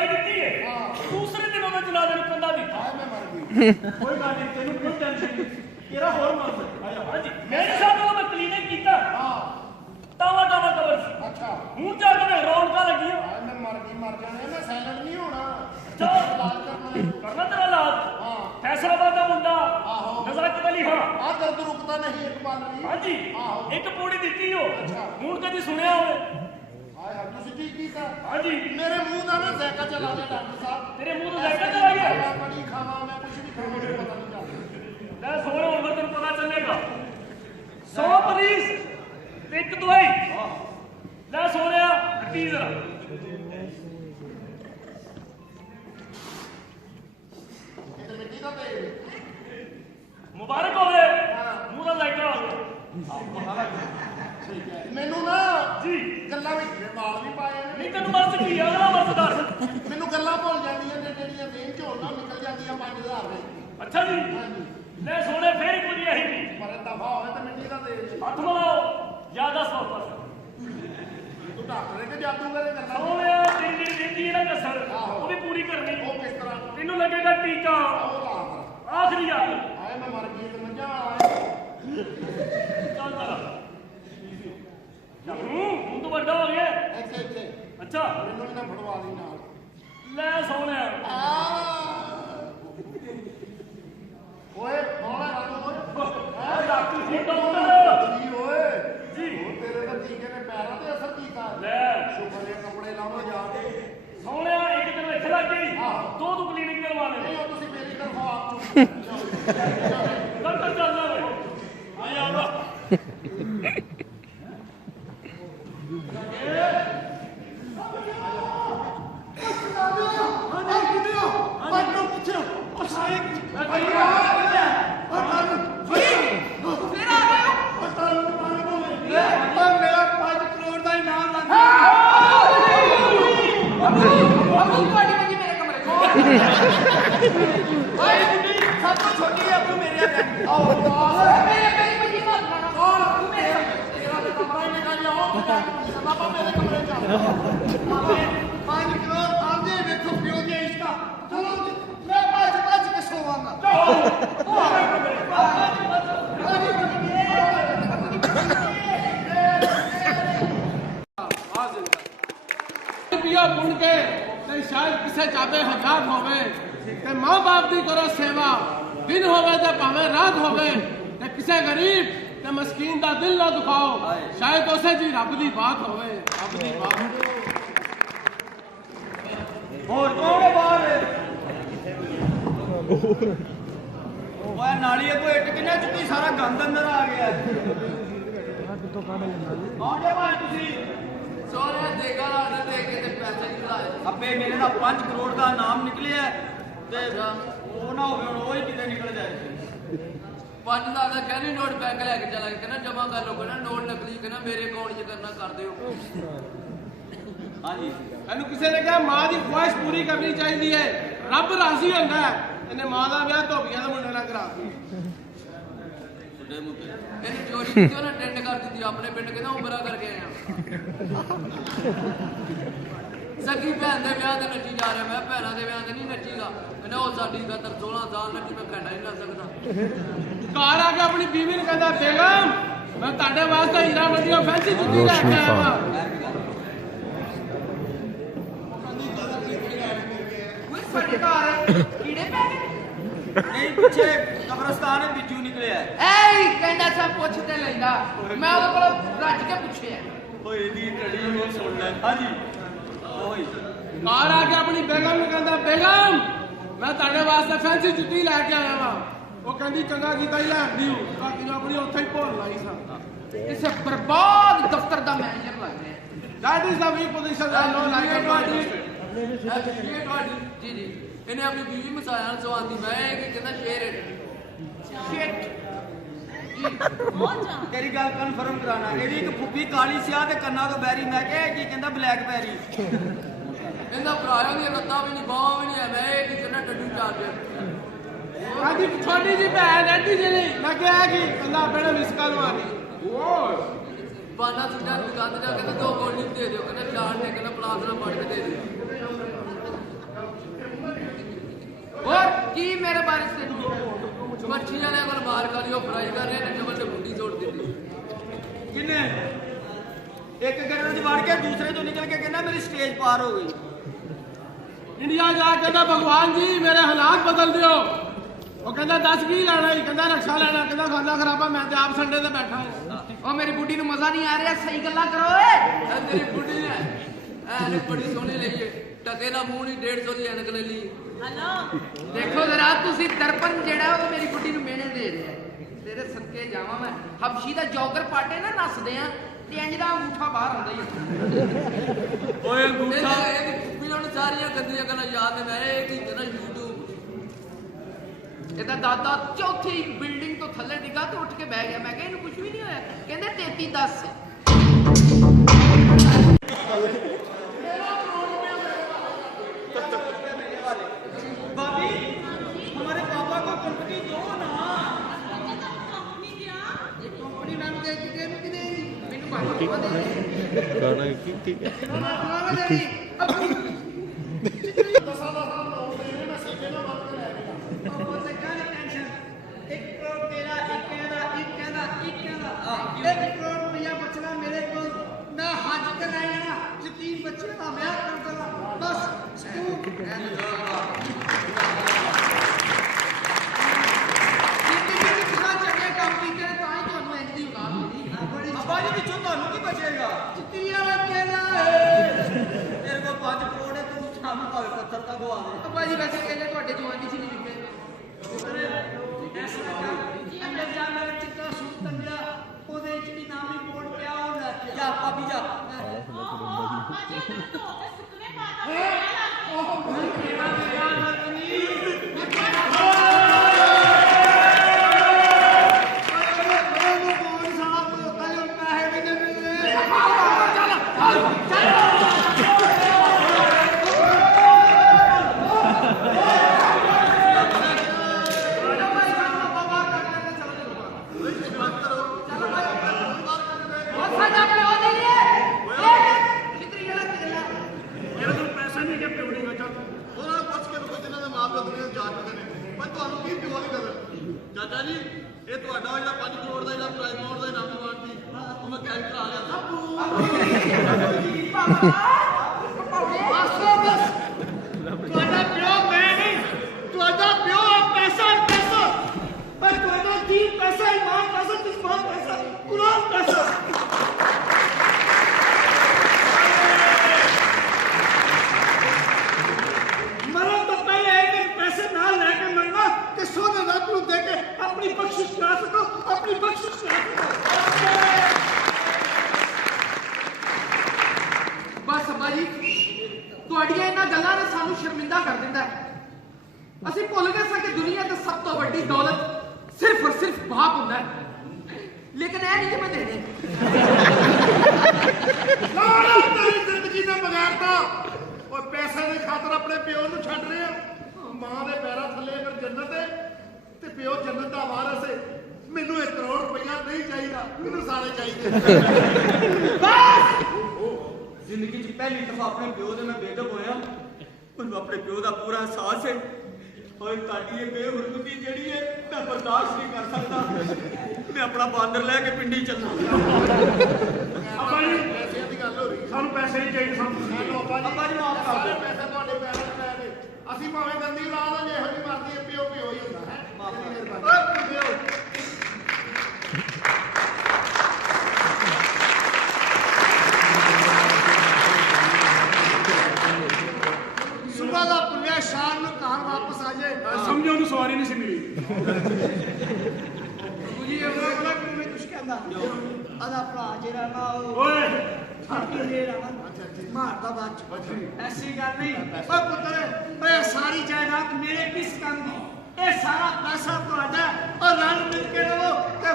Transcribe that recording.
दवाई दी है दूसरे दिन मैं जनाजे को कंधा दी कोई गल नहीं तेन कोई टेंशन नहीं तेरा होर मर्द हाँ जी मेरे साथ मैं क्लीनिक किया टावा टावा कवर अच्छा हूं जाके रौनक लगी मैं मर जाने मैं साइलेंट नहीं होना करना तेरा इलाज फैसलाबाद का मुंडा नजाकत अली हाँ दर्द रुकता नहीं एक बार हाँ जी एक पूड़ी दी हो हूं कभी सुनिया हो हाँ जी मेरे मुंह का ना जैका चला गया डॉक्टर साहब तेरे मुंह का जैका चला गया बड़ी खावा मैं कुछ नहीं खावा मुझे पता नहीं चलता मैं सोना उम्र तेन पता चलेगा 100 मरीज एक दवाई ले सोने हटी जरा मुबारक हो गए मुंह का लाइका मैनू ना जी गल्लां विच वाल भी पाए नहीं तेन मर्ज की आ ना मर्ज दस मैनू गल्लां भुल जांदियां ने जेहड़ियां देन चों ना निकल जांदियां 5000 दे अच्छा जी ले सोने फेर ही पूरी आही नहीं पर दफा होवे ते मिट्टी दा दे हथ मिलाओ याद दस वापस तू डॉक्टर के जादू करे गल्लां सोने तेरी जेहड़ी देंदी है ना कसर वो भी पूरी करनी वो किस तरह तेनू लगेगा टीका आखिरी याद आए मैं मर गई ते मंजा चल चल हूं तो बड़ा हो गया अच्छा मैनू भी ना फड़वा दी नाल ले सोने ओए कौन है डॉक्टर जी ओए जी तेरे तो टीके ने पैरों ते असर कीता ले शुक्र है कपड़े लाओ जाके सोने एक दिन इत्थे लग गई दो तू क्लिनिक करवाने नहीं ओ तुसी मेरी तरफ आप डॉक्टर चलना वे आया आ बुन के शायद किसी चाबे हजार होवे माँ बाप की करो सेवा दिन होवे तो भावे रात होवे किसी गरीब ते मस्कीन का दिल ना दुखाओ शायद उसे जी रब की बात होवे रब की बात और कौन है बाहर ओए नाली को इट किने चुकी सारा गंद अंदर आ गया कौन है भाई तुसी सोने देगा ना दे के ते पैसे नहीं लाए अबे मेरे ना 5 करोड़ का नाम निकले है ते वो ना होवे हुन ओही किते निकल जाए 5 लाख का कहनी नोट बैंक लेके चला के ना जमा कर लो ना नोट नकली के ना मेरे अकाउंट च करना कर दियो हां जी ਇਹਨੂੰ ਕਿਸੇ ਨੇ ਕਿਹਾ ਮਾਂ ਦੀ ਖੁਆਇਸ਼ ਪੂਰੀ ਕਰਨੀ ਚਾਹੀਦੀ ਹੈ ਰੱਬ ਰਾਜ਼ੀ ਹੁੰਦਾ ਹੈ ਇਹਨੇ ਮਾਂ ਦਾ ਵਿਆਹ ਧੋਬੀਆਂ ਦੇ ਮੁੰਡੇ ਨਾਲ ਕਰਾ ਦਿੱਤਾ ਇਹਨੇ ਚੋਰੀ ਕੀਤੀ ਉਹਨੇ ਟੈਂਡ ਕਰ ਦਿੱਤੀ ਆਪਣੇ ਪਿੰਡ ਕਹਿੰਦਾ ਉਮਰਾ ਕਰਕੇ ਆਇਆ ਸਕੀ ਭੈਣ ਦੇ ਵਿਆਹ ਤੇ ਨੱਚੀ ਜਾ ਰਿਹਾ ਮੈਂ ਭੈਣਾਂ ਦੇ ਵਿਆਹ ਤੇ ਨਹੀਂ ਨੱਚੀਗਾ ਕਹਿੰਦਾ ਉਹ ਸਾਡੀ ਖਾਤਰ 16 ਸਾਲ ਨੱਚੀ ਮੈਂ ਘੰਟਾ ਨਹੀਂ ਲੱਗ ਸਕਦਾ ਘਰ ਆ ਕੇ ਆਪਣੀ ਬੀਵੀ ਨੂੰ ਕਹਿੰਦਾ ਬੇਗਮ ਮੈਂ ਤੁਹਾਡੇ ਵਾਸਤੇ ਹੀਰਾ ਮੰਡੀੋਂ ਫੈਂਸੀ ਜੁੱਤੀ ਲੈ ਕੇ ਆਇਆ ਹਾਂ ਸਾਡੇ ਘਰ ਕੀੜੇ ਪੈ ਗਏ ਨਹੀਂ ਪਿੱਛੇ ਕਬਰਸਤਾਨ ਵਿੱਚੋਂ ਨਿਕਲਿਆ ਐ ਕਹਿੰਦਾ ਸਭ ਪੁੱਛ ਤੇ ਲੈਂਦਾ ਮੈਂ ਉਹਦੇ ਕੋਲ ਰੱਜ ਕੇ ਪੁੱਛਿਆ ਓਏ ਇਹਦੀ ਟੜੀ ਨੂੰ ਸੁਣ ਲੈ ਹਾਂਜੀ ਓਏ ਘਰ ਆ ਕੇ ਆਪਣੀ ਬੇਗਮ ਨੂੰ ਕਹਿੰਦਾ ਬੇਗਮ ਮੈਂ ਤੁਹਾਡੇ ਵਾਸਤੇ ਫੈਂਸੀ ਜੁੱਤੀ ਲੈ ਕੇ ਆਇਆ ਵਾਂ ਉਹ ਕਹਿੰਦੀ ਚੰਗਾ ਕੀਤਾ ਹੀ ਲੈਂਦੀ ਹੂੰ ਬਾਕੀ ਨੂੰ ਆਪਣੀ ਉੱਥੇ ਹੀ ਭੁੱਲ ਲਾਈ ਸਾਂ ਇਸੇ ਬਰਬਾਦ ਦਫ਼ਤਰ ਦਾ ਮੈਨੇਜਰ ਲੱਗ ਗਿਆ that is the weak position I know like it ਜੀ ਜੀ ਇਹਨੇ ਆਪਣੀ ਬੀਵੀ ਮਸਾਇਆ ਸਵਾਦੀ ਮੈਂ ਕਿ ਕਹਿੰਦਾ ਸ਼ੇਰ ਸ਼ੇਟ ਤੇਰੀ ਗੱਲ ਕਨਫਰਮ ਕਰਾਣਾ ਇਹਦੀ ਇੱਕ ਫੁੱਫੀ ਕਾਲੀ ਸਿਆਹ ਤੇ ਕੰਨਾਂ ਤੋਂ ਬੈਰੀ ਮੈਂ ਕਿਹਾ ਕੀ ਕਹਿੰਦਾ ਬਲੈਕ ਬੈਰੀ ਇਹਦਾ ਭਰਾਇਆ ਦੀਆਂ ਲੱਤਾਂ ਵੀ ਨਹੀਂ ਬਾਹਾਂ ਵੀ ਨਹੀਂ ਹੈ ਮੈਂ ਇਹ ਕੀ ਕਹਿੰਦਾ ਡੱਡੂ ਚਾਰ ਦੇ ਆਦੀ ਛੋਟੀ ਜੀ ਭੈਣ ਐਡੀ ਜਿਹੀ ਮੈਂ ਕਿਹਾ ਕੀ ਕਹਿੰਦਾ ਆਪਣੇ ਮਿਸ ਕਾਲ ਮਾਰੀ ਓਏ ਬਾਨਾ ਸੁਝਾ ਦੁਕਾਨ ਤੇ ਜਾ ਕੇ 2 ਗੋਲੀ ਦੇ ਦਿਓ ਕਹਿੰਦਾ ਚਾਰ ਨੇ ਕਹਿੰਦਾ ਪਲਾਸ ਨਾਲ ਪੜ ਕੇ ਦੇ ਦਿਓ ਕੀ ਮੇਰੇ ਬਾਰੇ ਚ ਤੈਨੂੰ ਮੱਛੀ ਵਾਲਿਆਂ ਕੋਲ ਮਾਰ ਕਰ ਲਿਓ ਫਰਾਈ ਕਰ ਰਹੇ ਨੇ ਜਬਲ ਤੇ ਗੁੱਡੀ ਤੋੜ ਦਿੱਤੀ ਕਿੰਨੇ ਇੱਕ ਗੱਡੀ ਚ ਵੜ ਕੇ ਦੂਸਰੇ ਤੋਂ ਨਿਕਲ ਕੇ ਕਹਿੰਦਾ ਮੇਰੀ ਸਟੇਜ ਪਾਰ ਹੋ ਗਈ। ਇੰਡੀਆ ਜਾ ਕੇ ਕਹਿੰਦਾ ਭਗਵਾਨ ਜੀ ਮੇਰੇ ਹਾਲਾਤ ਬਦਲ ਦਿਓ। ਉਹ ਕਹਿੰਦਾ 10 ਕੀ ਲੈਣਾ ਹੀ ਕਹਿੰਦਾ ਰਕਸ਼ਾ ਲੈਣਾ ਕਹਿੰਦਾ ਖਾਣਾ ਖਰਾਬਾ ਮੈਂ ਤੇ ਆਪ ਸੰਡੇ ਤੇ ਬੈਠਾ ਹਾਂ। ਉਹ ਮੇਰੀ ਬੁੱਢੀ ਨੂੰ ਮਜ਼ਾ ਨਹੀਂ ਆ ਰਿਹਾ ਸਹੀ ਗੱਲਾਂ ਕਰੋ ਓਏ ਇਹ ਤੇਰੀ ਬੁੱਢੀ ਨੇ ਐ ਬੜੀ ਸੋਹਣੀ ਲਈ ਟਕੇ ਦਾ ਮੂੰਹ ਨਹੀਂ 150 ਦੀ ਐਨਕ ਲੈ ਲਈ ਦੇਖੋ ਜਰਾ ਤੁਸੀਂ ਦਰਪਣ ਜਿਹੜਾ ਉਹ ਮੇਰੀ ਬੁੱਢੀ ਨੂੰ ਮਿਹਣੇ ਦੇ ਰਿਹਾ ਤੇਰੇ ਸਦਕੇ ਜਾਵਾਂ ਮੈਂ ਹਬਸ਼ੀ ਦਾ ਜੋਗਰ ਪਾਟੇ ਨਾ ਨੱਸਦੇ ਆ ਤੇ ਇੰਜ ਦਾ ਅੰਗੂਠਾ ਬਾਹਰ ਆਉਂਦਾ ਹੀ ਓਏ ਅੰਗੂਠਾ ਇਹਦੀ ਫਿਲਮ ਸਾਰੀਆਂ ਗੰਦੀਆਂ ਗੱਲਾਂ ਯਾਦ ਨੇ ਮੈਂ ਇਹ ਕੀ ਜਨਾ YouTube ਇਹਦਾ ਦਾਦਾ ਚੌਥੀ ਬਿਲਡਿੰਗ ਤੋਂ ਥੱਲੇ ਡਿੱਗਾ ਤੇ ਉੱਠ ਕੇ ਬਹਿ ਗਿਆ ਮੈਂ ਕਿਹਾ ਇਹਨੂੰ ਕੁਝ ਵੀ ਨਹੀਂ ਹੋਇਆ ਕਹਿੰਦੇ 3310 भाभी हमारे पापा को कंपनी दो ना। ਇਹ ਕੰਪਨੀ ਨਾਮ ਦੇ ਕੇ ਇਹਨੂੰ ਕਿ ਦੇਗੀ ਮੈਨੂੰ ਬਾਹਰ ਦੇ ਠੀਕ ਹੈ अब्बा जी पिछों ਤੁਹਾਨੂੰ ਕੀ ਬਚੇਗਾ? ਤੇਰੇ ਕੋਲ 5 ਕਰੋੜ ਹੈ ਤੂੰ ਸਾਨੂੰ ਭਾਵੇਂ ਪੱਥਰ ਦਾ ਗਵਾ ਦੇ। ਅੱਬਾ ਜੀ ਵੈਸੇ ਕਹਿੰਦੇ ਤੁਹਾਡੇ ਜਵਾਨੀ ਚ ਨਹੀਂ ਵਿਕੇ ਜਾ ਭਾਬੀ ਜਾ। ਚਾਚਾ ਜੀ ਇਹ ਤੁਹਾਡਾ ਜਿਹੜਾ 5 ਕਰੋੜ ਦਾ ਜਿਹੜਾ ਪ੍ਰਾਈਜ਼ ਮਾਉਂਟ ਦਾ ਇਨਾਮ ਵਾਰਤੀ ਉਹ ਮੈਂ ਕੈਸ਼ ਕਰਾ ਲਿਆ ਤੁਹਾਡਾ ਪਿਓ ਮੈਂ ਨਹੀਂ ਤੁਹਾਡਾ ਪਿਓ ਪੈਸਾ ਪੈਸਾ ਪਰ ਤੁਹਾਡਾ ਜੀ ਪੈਸਾ ਇਮਾਨ ਪੈਸਾ ਕਿਸਮਾਨ ਪੈਸਾ ਕੁਰਾਨ ਪੈਸਾ ਮਰਨ ਤੋਂ ਪਹਿਲੇ ਇੱਕ ਪੈਸੇ ਨਾਲ ਲੈ ਕੇ ਮਰਨਾ ਕਿ ਸੋਨੇ ਰੱਬ ਨੂੰ ਦੇ ਕੇ ਆਪਣੀ ਬਖਸ਼ਿਸ਼ ਕਰਾ ਸਕੋ ਆਪਣੀ ਬਖਸ਼ਿਸ਼ ਕਰਾ ਸਕੋ ਬਸ ਅੱਬਾ ਜੀ ਤੁਹਾਡੀਆਂ ਇਹਨਾਂ ਗੱਲਾਂ ਨੇ ਸਾਨੂੰ ਸ਼ਰਮਿੰਦਾ ਕਰ ਦਿੰਦਾ ਹੈ ਅਸੀਂ ਭੁੱਲ ਗਏ ਸਾਂ ਕਿ ਦੁਨੀਆ ਦੀ ਸਭ ਤੋਂ ਵੱਡੀ ਦੌਲਤ ਸਿਰਫ ਔਰ ਸਿਰਫ ਬਾਪ ਹੁੰਦਾ ਹੈ ਲੇਕਿਨ ਇਹ ਨਹੀਂ ਕਿ ਮੈਂ ਦੇ ਦੇ ਨਾ ਤੇਰੀ ਜ਼ਿੰਦਗੀ ਨੇ ਬਗਾੜਤਾ ਓਏ ਪੈਸੇ ਦੇ ਖਾਤਰ ਆਪਣੇ ਪਿਓ ਨੂੰ ਛੱਡ ਰਹੇ ਆ ਮਾਂ ਦੇ ਪੈਰਾਂ ਥੱਲੇ ਅਗਰ ਜੰਨਤ ਹੈ ਤੇ ਪਿਓ ਜੰਨਤ ਦਾ ਵਾਰਸ ਹੈ ਮੈਨੂੰ 1 ਕਰੋੜ ਰੁਪਇਆ ਨਹੀਂ ਚਾਹੀਦਾ ਮੈਨੂੰ ਸਾਰੇ ਚਾਹੀਦੇ ਜ਼ਿੰਦਗੀ 'ਚ ਪਹਿਲੀ ਦਫਾ ਆਪਣੇ ਪਿਓ ਦੇ ਮੈਂ ਬੇਦਬ ਹੋਇਆ ਮੈਨੂੰ ਆਪਣੇ ਪਿਓ ਦਾ ਪੂਰਾ ਅਹਿਸਾਸ ਹੈ। ਓਏ ਤੁਹਾਡੀ ਇਹ ਬੇਹੁਰਮਤੀ ਜਿਹੜੀ ਹੈ ਮੈਂ ਬਰਦਾਸ਼ਤ ਨਹੀਂ ਕਰ ਸਕਦਾ ਮੈਂ ਆਪਣਾ ਬਾਂਦਰ ਲੈ ਕੇ ਪਿੰਡੀ ਚੱਲਾਂ। ਅੱਬਾ ਜੀ ਪੈਸਿਆਂ ਦੀ ਗੱਲ ਹੋ ਰਹੀ ਸਾਨੂੰ ਪੈਸੇ ਨਹੀਂ ਚਾਹੀਦੇ ਸਾਨੂੰ ਅੱਬਾ ਜੀ ਮਾਫ ਕਰ ਦਿਓ ਪੈਸੇ ਤੁਹਾਡੇ ਪੈਰਾਂ 'ਚ ਪੈ ਗਏ ਅਸੀਂ ਭਾਵੇਂ ਗੰਦੀ ਔਲਾਦ ਆ ਜੇ ਇਹੋ ਜਿਹੀ ਮਰਦੀ ਹੈ ਪਿਓ ਪਿਓ ਹੀ ਹੁੰਦਾ ਹੈ ਮਾਫ ਕਰ ਓਏ ਪਿਓ ਸੁਬਾ ਦਾ ਪੁੰਨਿਆ ਸ਼ਾਮ ਨੂੰ ਘਰ ਵਾਪਸ ਆ ਜਾਏ ਸਮਝੋ ਉਹਨੂੰ ਸਵਾਰੀ ਨਹੀਂ ਸੀ ਮਿਲੀ ਜੀ ਇਹ ਮੈਂ ਕੁਝ ਕਹਿੰਦਾ ਆਦਾ ਭਰਾ ਜਿਹੜਾ ਨਾ ਉਹ ਓਏ ਛਾਤੀ ਦੇ ਰਵਨ ਮਾਰਦਾ ਬਾਅਦ ਐਸੀ ਗੱਲ ਨਹੀਂ ਓਏ ਪੁੱਤਰ ਓਏ ਸਾਰੀ ਜਾਇਦਾਦ ਮੇਰੇ ਕਿਸ ਕੰਮ ਦੀ ਇਹ ਸਾਰਾ ਪੈਸਾ ਤੁਹਾਡਾ ਔਰ ਰਲ ਮਿਲ ਕੇ ਰਹੋ ਤੇ